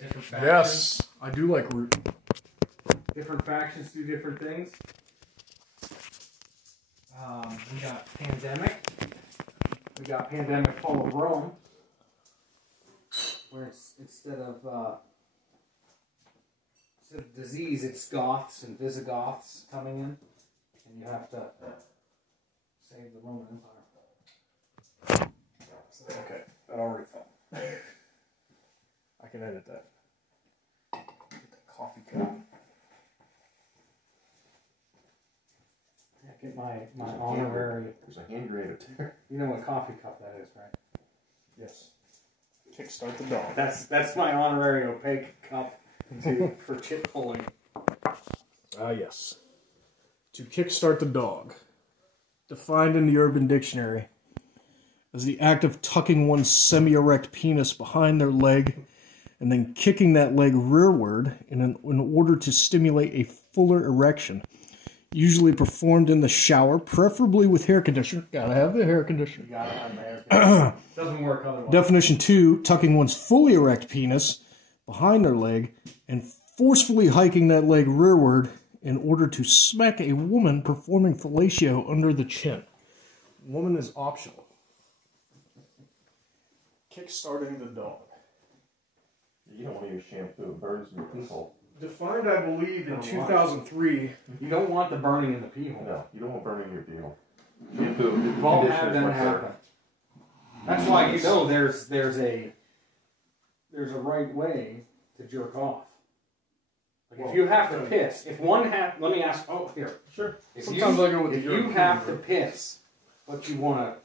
Different factions. Yes, I do like Root. Different factions do different things. We got Pandemic. We got Pandemic Fall of Rome, where it's instead of disease, it's Goths and Visigoths coming in, and you have to save the Roman Empire. Okay, that already fell. I can edit that. Get the coffee cup. Yeah, get my honorary. There's a hand grenade up there. You know what coffee cup that is, right? Yes. Kickstart the dog. That's my honorary opaque cup for chip pulling. Ah, yes. To kickstart the dog. Defined in the Urban Dictionary as the act of tucking one's semi-erect penis behind their leg and then kicking that leg rearward in order to stimulate a fuller erection. Usually performed in the shower, preferably with hair conditioner. Gotta have the hair conditioner. You gotta have the hair conditioner. Doesn't work otherwise. Definition 2, tucking one's fully erect penis behind their leg and forcefully hiking that leg rearward in order to smack a woman performing fellatio under the chin. Woman is optional. Kickstarting the dog. You don't want to use shampoo. It burns your pee hole. Defined, I believe, in 2003. You don't want the burning in the pee hole. No, you don't want burning your pee hole. Shampoo. We've all had that happen. That's why you know there's a right way to jerk off. Like if you have to piss, if one let me ask. Oh, here. Sure. If Sometimes I go with if the you have to piss, but you want to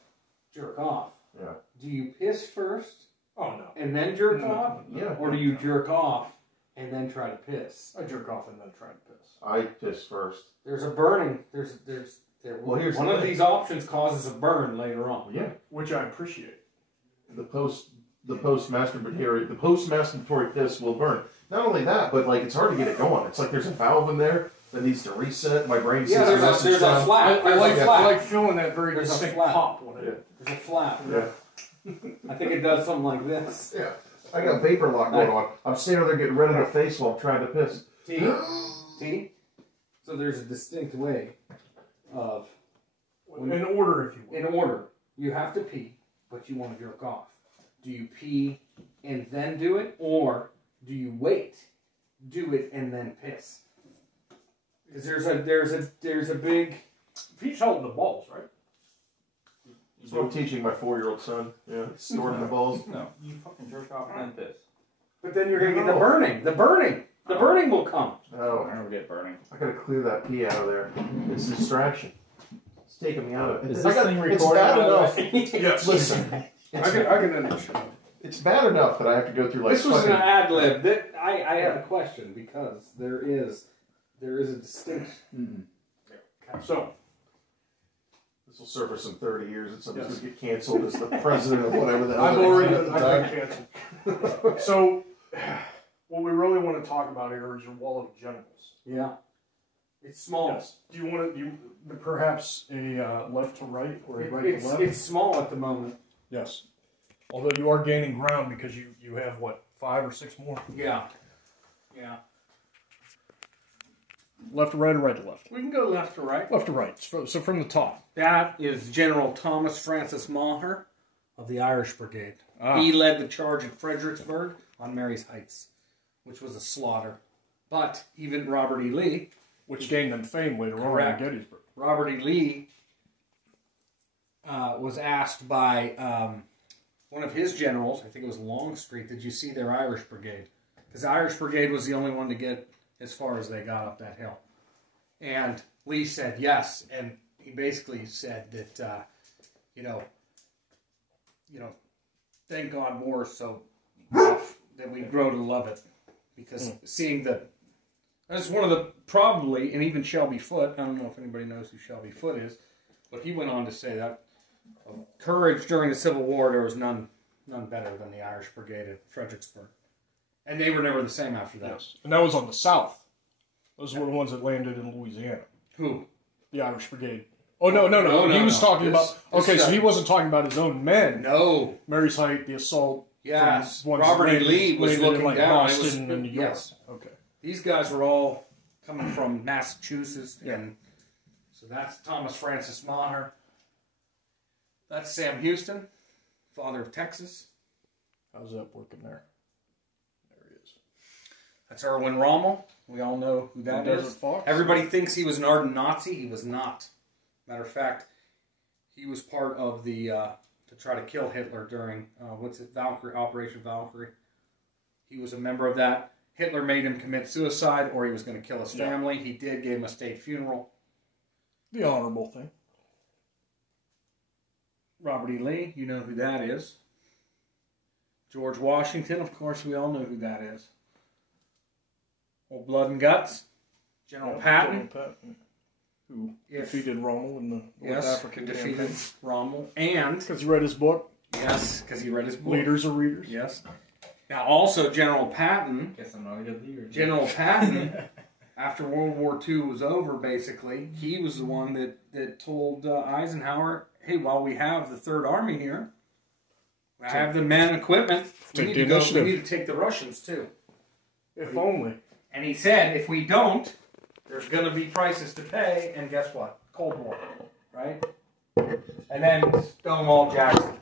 jerk off, Yeah. do you piss first? Oh no. And then jerk off? Yeah. Or do you jerk off and then try to piss? I jerk off and then try to piss. I piss first. There's a burning. Well, here's one the of thing. these options causes a burn later on. Yeah. Which I appreciate. The post masturbatory piss will burn. Not only that, but like it's hard to get it going. It's like there's a valve in there that needs to reset. My brain sees Yeah, a message there's a down. flap. I There's a flap. like feeling that very There's a distinct flap. pop when it. Yeah. There's a flap. Yeah. I think it does something like this. Yeah. I got vapor lock going on. I'm standing there getting red in the face while I'm trying to piss. T. So there's a distinct way of. In order, if you will. In order, you have to pee, but you want to jerk off. Do you pee and then do it, or do you wait, do it, and then piss? Because there's a big. Pete's holding the balls, right? That's what I'm teaching my 4-year-old son. Yeah, storing the balls. No, you fucking jerk off and then piss. But then you're gonna get the burning. The burning will come. Oh, I don't get burning. I gotta clear that pee out of there. It's a distraction. It's taking me out of it. Is this thing It's recorded, bad by the enough. Yes. Listen, I can understand. it's bad enough that I have to go through like. This was an fucking- ad lib. That I had a question because there is a distinct. So, This will serve for some 30 years, and somebody's gonna get canceled as the president of whatever the hell. I've it is already at the I've time. been canceled. So, what we really want to talk about here is your wall of genitals. Yeah, it's small. Yes. Do you want to perhaps a left to right or a right to left? It's small at the moment. Yes. Although you are gaining ground because you have what, 5 or 6 more? Yeah. Yeah. Left to right or right to left? We can go left to right. Left to right. So from the top. That is General Thomas Francis Maher of the Irish Brigade. Ah. He led the charge at Fredericksburg on Mary's Heights, which was a slaughter. But even Robert E. Lee, Which gained them fame later Correct. on in Gettysburg. Robert E. Lee was asked by one of his generals, I think it was Longstreet, did you see their Irish Brigade? Because the Irish Brigade was the only one to get as far as they got up that hill. And Lee said yes, and he basically said that, thank God more so that we grow to love it. Because seeing that's one of the, probably, and even Shelby Foote, I don't know if anybody knows who Shelby Foote is, but he went on to say that courage during the Civil War, there was none better than the Irish Brigade at Fredericksburg. And they were never the same after that. Yes. And that was on the south. Those were the ones that landed in Louisiana. Who? The Irish Brigade. Oh, no. He was talking about... Okay, so he wasn't talking about his own men. No. Mary's Height, the assault, Yes, From ones Robert E. Lee was landed in, looking like, down. It Boston was, and New York. yes. Okay. These guys were all coming from Massachusetts, and so that's Thomas Francis Maher. That's Sam Houston, father of Texas. How's that working there? There he is. That's Erwin Rommel. We all know who that Desert is. Fox. Everybody thinks he was an ardent Nazi. He was not. Matter of fact, he was part of the to try to kill Hitler during Valkyrie, Operation Valkyrie. He was a member of that. Hitler made him commit suicide, or he was going to kill his family. He did. Gave him a state funeral. The honorable thing. Robert E. Lee, you know who that is. George Washington, of course, we all know who that is. Old Blood and Guts, General Patton. General Patton, who defeated Rommel in the North African defeated campaign. Rommel, and Because he read his book. yes, because he read his book. Leaders are readers. Yes. Now, also General Patton. Guess I'm not a good leader. General Patton, after World War II was over, basically, he was the one that told Eisenhower, "Hey, while we have the Third Army here, I have the men and equipment. We need to go. We need to take the Russians too." If only. And he said, if we don't, there's going to be prices to pay, and guess what? Cold War, right? And then Stonewall Jackson.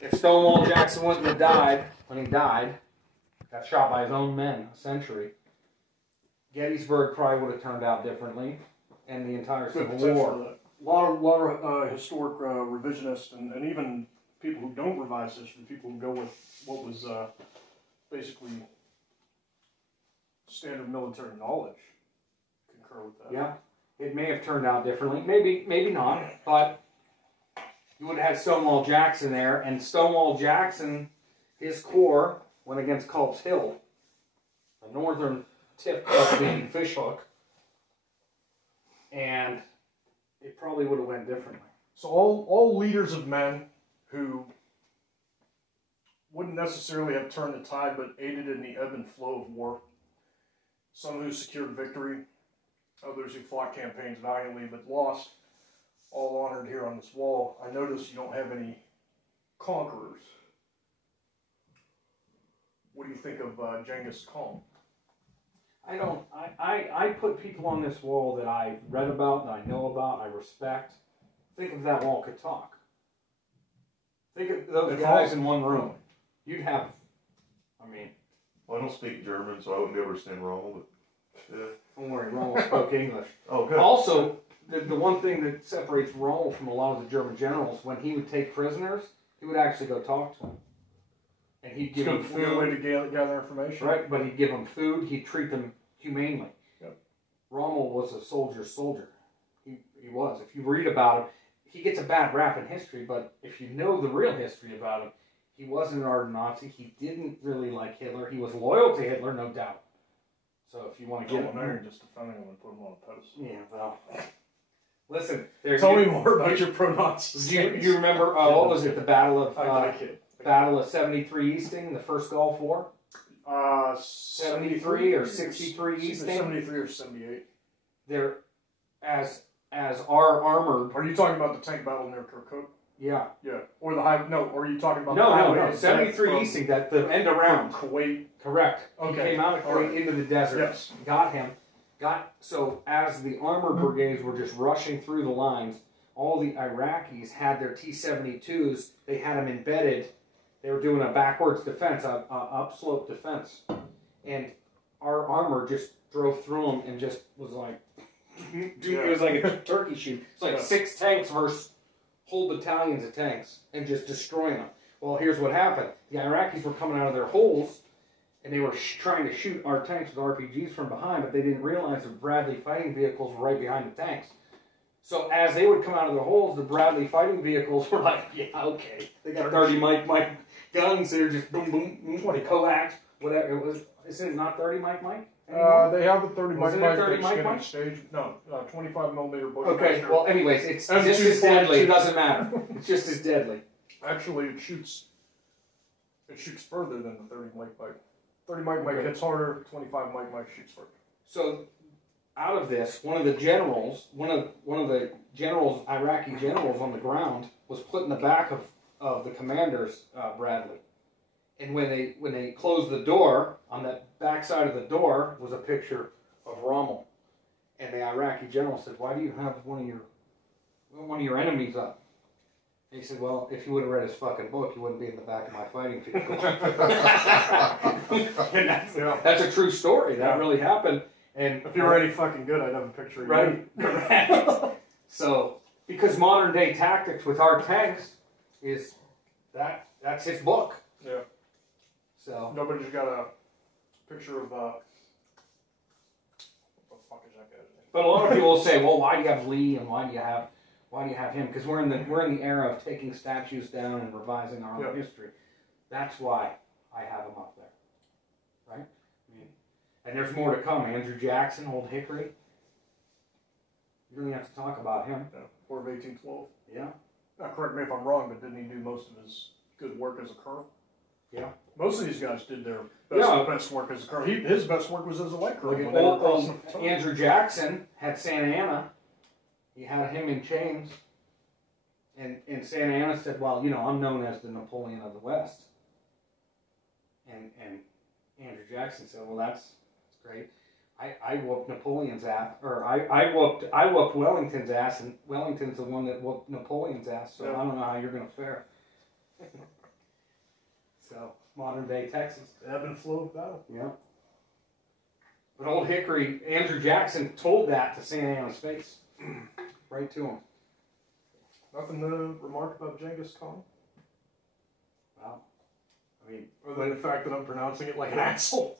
If Stonewall Jackson wouldn't have died, when he died, got shot by his own men, essentially, Gettysburg probably would have turned out differently, and the entire Civil War. A lot of historic revisionists and even people who don't revise history, people who go with what was basically standard military knowledge, concur with that. Yeah, it may have turned out differently. Maybe not, but you would have had Stonewall Jackson there, and Stonewall Jackson, his corps went against Culp's Hill, the northern tip of the fishhook, and it probably would have went differently. So all leaders of men who wouldn't necessarily have turned the tide, but aided in the ebb and flow of war. Some who secured victory, others who fought campaigns valiantly but lost, all honored here on this wall. I notice you don't have any conquerors. What do you think of Genghis Khan? I don't. I put people on this wall that I've read about, that I know about, I respect. Think if that wall could talk. Think of those guys in one room. You'd have. I mean. Well, I don't speak German, so I wouldn't be able to understand Rommel, but yeah. Don't worry, Rommel spoke English. Oh, good. Also, the one thing that separates Rommel from a lot of the German generals, when he would take prisoners, he would actually go talk to them. And he'd give them food. Good way to gather information. Right, but he'd give them food, he'd treat them humanely. Yep. Rommel was a soldier's soldier. He was. If you read about him, he gets a bad rap in history, but if you know the real history about him, he wasn't an ardent Nazi. He didn't really like Hitler. He was loyal to Hitler, no doubt. So if you want to get him, just defending him and put him on a pedestal. yeah, well, listen. Tell me more about your pro-Nazi. Do you remember what was it? The Battle of I like it. Battle of 73 Easting, the first Gulf War. 73 or 63 Easting. 73 or 78. They're as our armored. Are you talking about the tank battle near Kirkuk? Yeah. Yeah. Or the high. No. Or are you talking about? No. 73 Easting. That the end around Kuwait. Correct. Okay. He came out of Kuwait into the desert. Yes. Got him. So as the armored brigades were just rushing through the lines, all the Iraqis had their T-72s. They had them embedded. They were doing a backwards defense, a upslope defense, and our armor just drove through them and just was like, it was like a turkey shoot. It's like 6 tanks versus whole battalions of tanks and just destroying them. Well, here's what happened: the Iraqis were coming out of their holes, and they were trying to shoot our tanks with RPGs from behind, but they didn't realize the Bradley fighting vehicles were right behind the tanks. So as they would come out of their holes, the Bradley fighting vehicles were like, yeah, okay. They got 30 Mike guns. They're just boom, boom, boom. 20 coax, whatever it was. Isn't it not 30 Mike anymore? They have a 30 Wasn't Mike it 30 Mike extended stage. No, 25 millimeter Bushmaster. Okay, well, anyways, it's just as deadly. It doesn't matter. It's just as deadly. Actually, it shoots further than the 30 Mike. 30 Mike hits harder. 25 Mike shoots further. So, out of this, one of the generals, Iraqi generals on the ground, was put in the back of of the commanders, Bradley. And when they closed the door, on that back side of the door was a picture of Rommel. And the Iraqi general said, "Why do you have one of your enemies up?" And he said, "Well, if you would have read his fucking book, you wouldn't be in the back of my fighting vehicle." And that's a true story. That really happened. And if you were any fucking good, I'd have a picture of you. Right. Correct. So, because modern day tactics with our tanks is that's his book. Yeah. So nobody's got a picture of what the fuck is that guy's name? but a lot of people will say, "Well, why do you have Lee and why do you have him?" Because we're in the era of taking statues down and revising our own history. That's why I have him up there. Right? I mean, and there's more to come. Andrew Jackson, Old Hickory. You don't even have to talk about him. Yeah. War of 1812. Yeah. Now, correct me if I'm wrong, but didn't he do most of his good work as a colonel? Yeah. Most of these guys did their best work as a colonel. His best work was as a light colonel. Andrew Jackson had Santa Anna. He had him in chains. And Santa Anna said, "Well, I'm known as the Napoleon of the West." And Andrew Jackson said, "Well, that's great. I whooped Napoleon's ass, or I whooped Wellington's ass, and Wellington's the one that whooped Napoleon's ass. So I don't know how you're going to fare." So modern day Texas, ebb and flow of battle. Yeah. But Old Hickory, Andrew Jackson told that to Santa Anna's face, right to him. Nothing to remark about Genghis Khan. Wow. I mean, other than the fact that I'm pronouncing it like an asshole.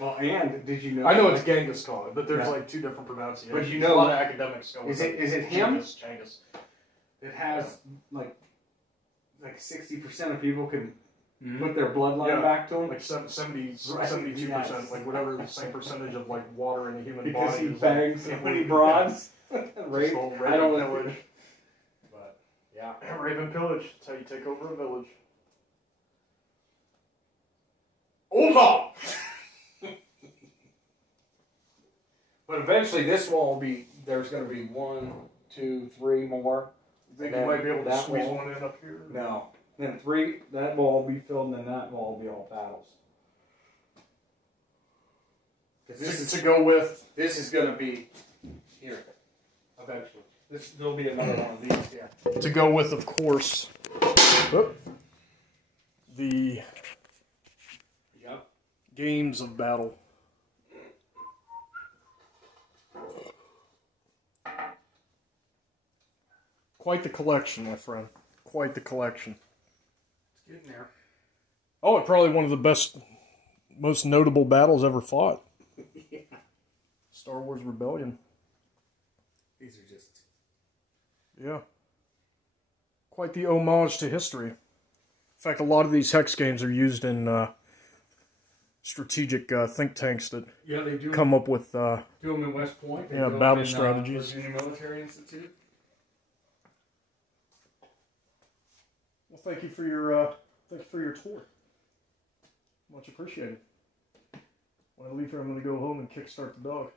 Well, and did you know? I know it's Genghis Khan, but there's like two different pronunciations. But you know, a lot of academics go. Is it him? Genghis. It has like 60% of people can put their bloodline back to him. Like 72%, like whatever the same percentage of like water in the human because body. Because he bangs so many broads. Rape. I don't know. But yeah, rape and pillage. That's how you take over a village. Hold on. But eventually, this wall will be. There's going to be 1, 2, 3 more. You think you might be able to squeeze one in up here? No. Then 3. That wall will be filled, and then that wall will be all battles. This is to go with. This is going to be here. Eventually, there'll be another one of these here. To go with, of course. The games of battle. Quite the collection, my friend. Quite the collection. It's getting there. Oh, probably one of the best, most notable battles ever fought. Yeah. Star Wars Rebellion. These are just... Yeah. Quite the homage to history. In fact, a lot of these hex games are used in strategic think tanks that they do come up with... do them in West Point. They do battle in, strategies. Virginia Military Institute. Well, thank you for your tour. Much appreciated. When I leave here, I'm going to go home and kickstart the dog.